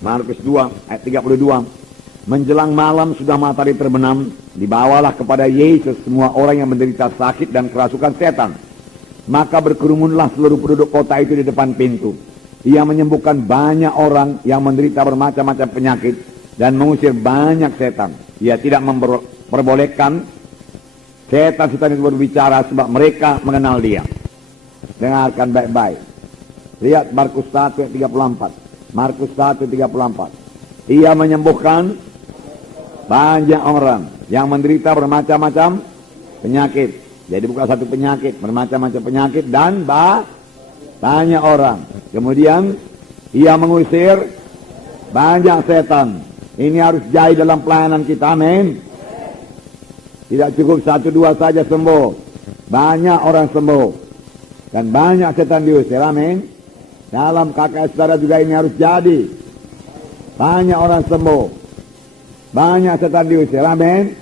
Markus 2 ayat 32. Menjelang malam sudah matahari terbenam, dibawalah kepada Yesus semua orang yang menderita sakit dan kerasukan setan. Maka berkerumunlah seluruh penduduk kota itu di depan pintu. Ia menyembuhkan banyak orang yang menderita bermacam-macam penyakit dan mengusir banyak setan. Ia tidak memperbolehkan setan-setan itu berbicara sebab mereka mengenal dia. Dengarkan baik-baik. Lihat Markus 1 ayat 34. Markus 1 34. Ia menyembuhkan banyak orang yang menderita bermacam-macam penyakit. Jadi bukan satu penyakit, bermacam-macam penyakit dan banyak orang. Kemudian ia mengusir banyak setan. Ini harus jadi dalam pelayanan kita, amin. Tidak cukup 1-2 saja sembuh, banyak orang sembuh dan banyak setan diusir, amin. Dalam KKS saudara juga ini harus jadi. Banyak orang sembuh, banyak setan diusir, amin.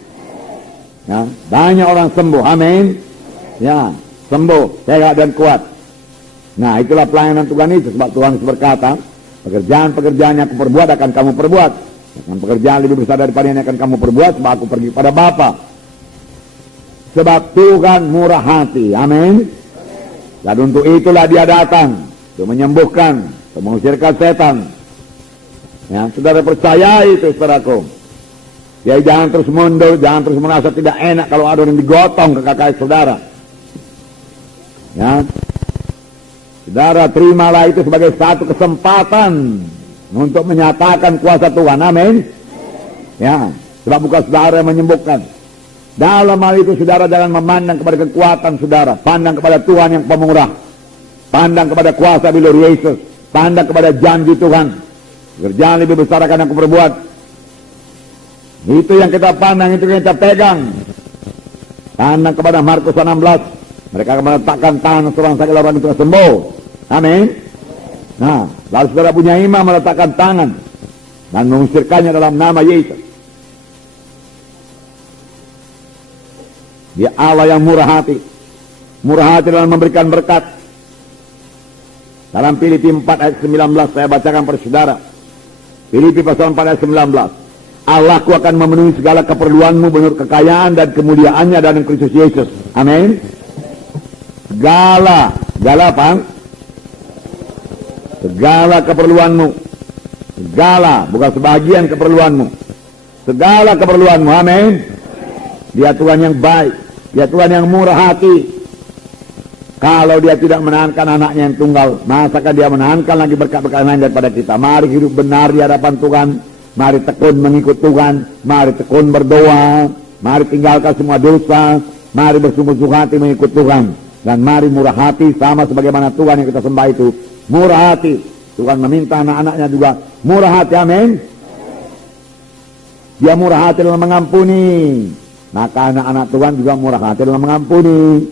Ya, banyak orang sembuh, amin. Ya, sembuh, sehat dan kuat. Nah, itulah pelayanan Tuhan itu. Sebab Tuhan berkata, pekerjaan-pekerjaan yang aku perbuat akan kamu perbuat. Dan pekerjaan lebih besar daripada yang akan kamu perbuat, sebab aku pergi pada Bapa. Sebab Tuhan murah hati, amin. Dan untuk itulah dia datang, untuk menyembuhkan, untuk mengusirkan setan. Ya, saudara percaya itu, saudaraku. Ya, jangan terus mundur, jangan terus merasa tidak enak kalau ada yang digotong ke KKS saudara. Ya, saudara terimalah itu sebagai satu kesempatan untuk menyatakan kuasa Tuhan, amin. Ya, sebab bukan saudara yang menyembuhkan. Dalam hal itu saudara jangan memandang kepada kekuatan saudara, pandang kepada Tuhan yang pemurah, pandang kepada kuasa bilur Yesus, pandang kepada janji Tuhan. Kerjaan lebih besar akan aku perbuat. Itu yang kita pandang, itu yang kita pegang. Pandang kepada Markus 16, mereka akan meletakkan tangan seorang sakit lalu itu sembuh, amin. Nah, lalu saudara punya iman meletakkan tangan dan mengusirkannya dalam nama Yesus. Dia Allah yang murah hati dalam memberikan berkat. Dalam Filipi 4 ayat 19 saya bacakan pada saudara. Filipi pasal 4 ayat 19. Allahku akan memenuhi segala keperluanmu menurut kekayaan dan kemuliaannya dalam Kristus Yesus. Amin. Segala apa? Segala keperluanmu. Segala, bukan sebagian keperluanmu. Segala keperluanmu, amin. Dia Tuhan yang baik, dia Tuhan yang murah hati. Kalau dia tidak menahankan anaknya yang tunggal, masakah dia menahankan lagi berkat-berkat lain daripada kita. Mari hidup benar di hadapan Tuhan. Mari tekun mengikut Tuhan, mari tekun berdoa, mari tinggalkan semua dosa, mari bersungguh-sungguh hati mengikut Tuhan, dan mari murah hati sama sebagaimana Tuhan yang kita sembah itu murah hati. Tuhan meminta anak-anaknya juga murah hati, amin. Dia murah hati dalam mengampuni, maka anak-anak Tuhan juga murah hati dalam mengampuni.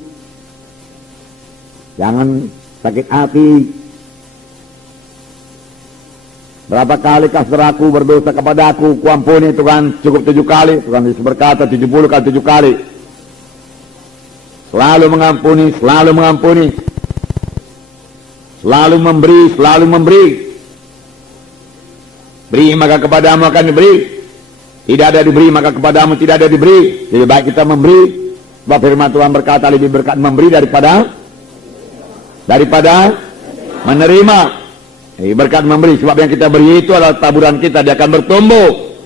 Jangan sakit hati. Berapa kali saudaraku berdosa kepadaku, kuampuni Tuhan, cukup 7 kali. Tuhan Yesus berkata 70 kali 7 kali. Selalu mengampuni, selalu mengampuni. Selalu memberi, selalu memberi. Beri maka kepadamu akan diberi. Tidak ada diberi maka kepadamu tidak ada diberi. Lebih baik kita memberi. Sebab firman Tuhan berkata lebih berkat memberi daripada menerima. Berkat memberi, sebab yang kita beri itu adalah taburan kita, dia akan bertumbuh.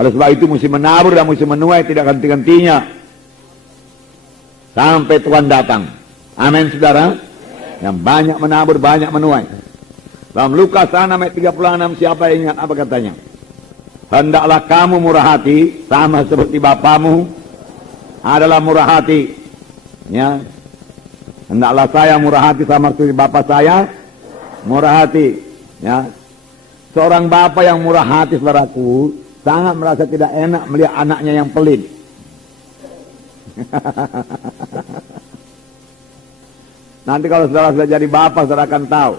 Oleh sebab itu mesti menabur dan mesti menuai, tidak henti-hentinya sampai Tuhan datang. Amin saudara. Yang banyak menabur, banyak menuai. Dalam Lukas 6 ayat 36, siapa yang ingat apa katanya? Hendaklah kamu murah hati sama seperti Bapamu adalah murah hati. Ya. Hendaklah saya murah hati sama seperti Bapa saya murah hati. Ya. Seorang bapa yang murah hati, saudaraku, sangat merasa tidak enak melihat anaknya yang pelit. Nanti kalau saudara sudah jadi bapa, saudara akan tahu.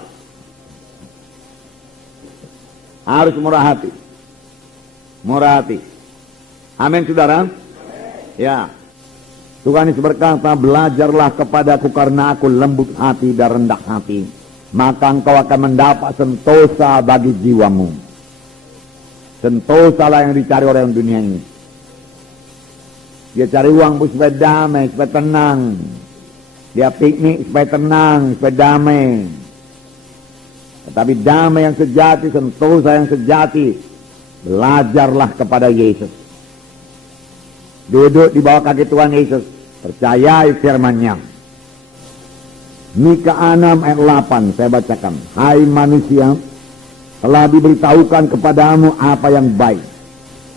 Harus murah hati. Murah hati. Amin saudara. Ya. Tuhan Yesus berkata, belajarlah kepadaku karena aku lembut hati dan rendah hati. maka engkau akan mendapat sentosa bagi jiwamu. Sentosa lah yang dicari orang dunia ini. Dia cari uang supaya damai, supaya tenang. Dia piknik supaya tenang, supaya damai. Tetapi damai yang sejati, sentosa yang sejati, belajarlah kepada Yesus. Duduk di bawah kaki Tuhan Yesus, percayai firman-Nya. Mika 6 ayat 8 saya bacakan. Hai manusia, telah diberitahukan kepadamu apa yang baik,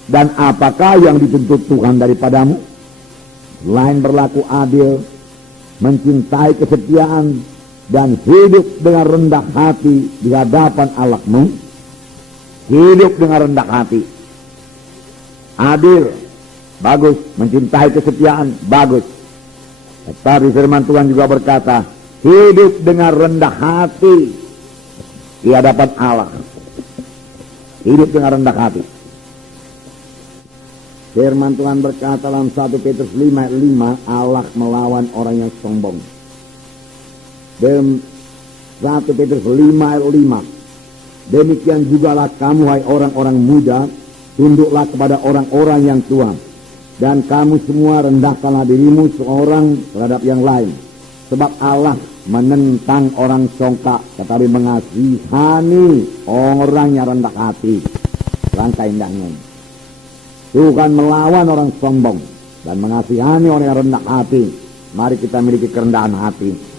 dan apakah yang dituntut Tuhan daripadamu? Selain berlaku adil, mencintai kesetiaan, dan hidup dengan rendah hati di hadapan Allahmu. Hidup dengan rendah hati. Adil, bagus. Mencintai kesetiaan, bagus. Tetapi firman Tuhan juga berkata, hidup dengan rendah hati di hadapan Allah. Hidup dengan rendah hati. Firman Tuhan berkata dalam 1 Petrus 5 ayat 5, Allah melawan orang yang sombong. Dan 1 Petrus 5 ayat 5, demikian jugalah kamu hai orang-orang muda, tunduklah kepada orang-orang yang tua, dan kamu semua rendahkanlah dirimu seorang terhadap yang lain. Sebab Allah menentang orang songkak, tetapi mengasihani orang yang rendah hati. Langkah indahnya. Tuhan melawan orang sombong dan mengasihani orang yang rendah hati. Mari kita miliki kerendahan hati.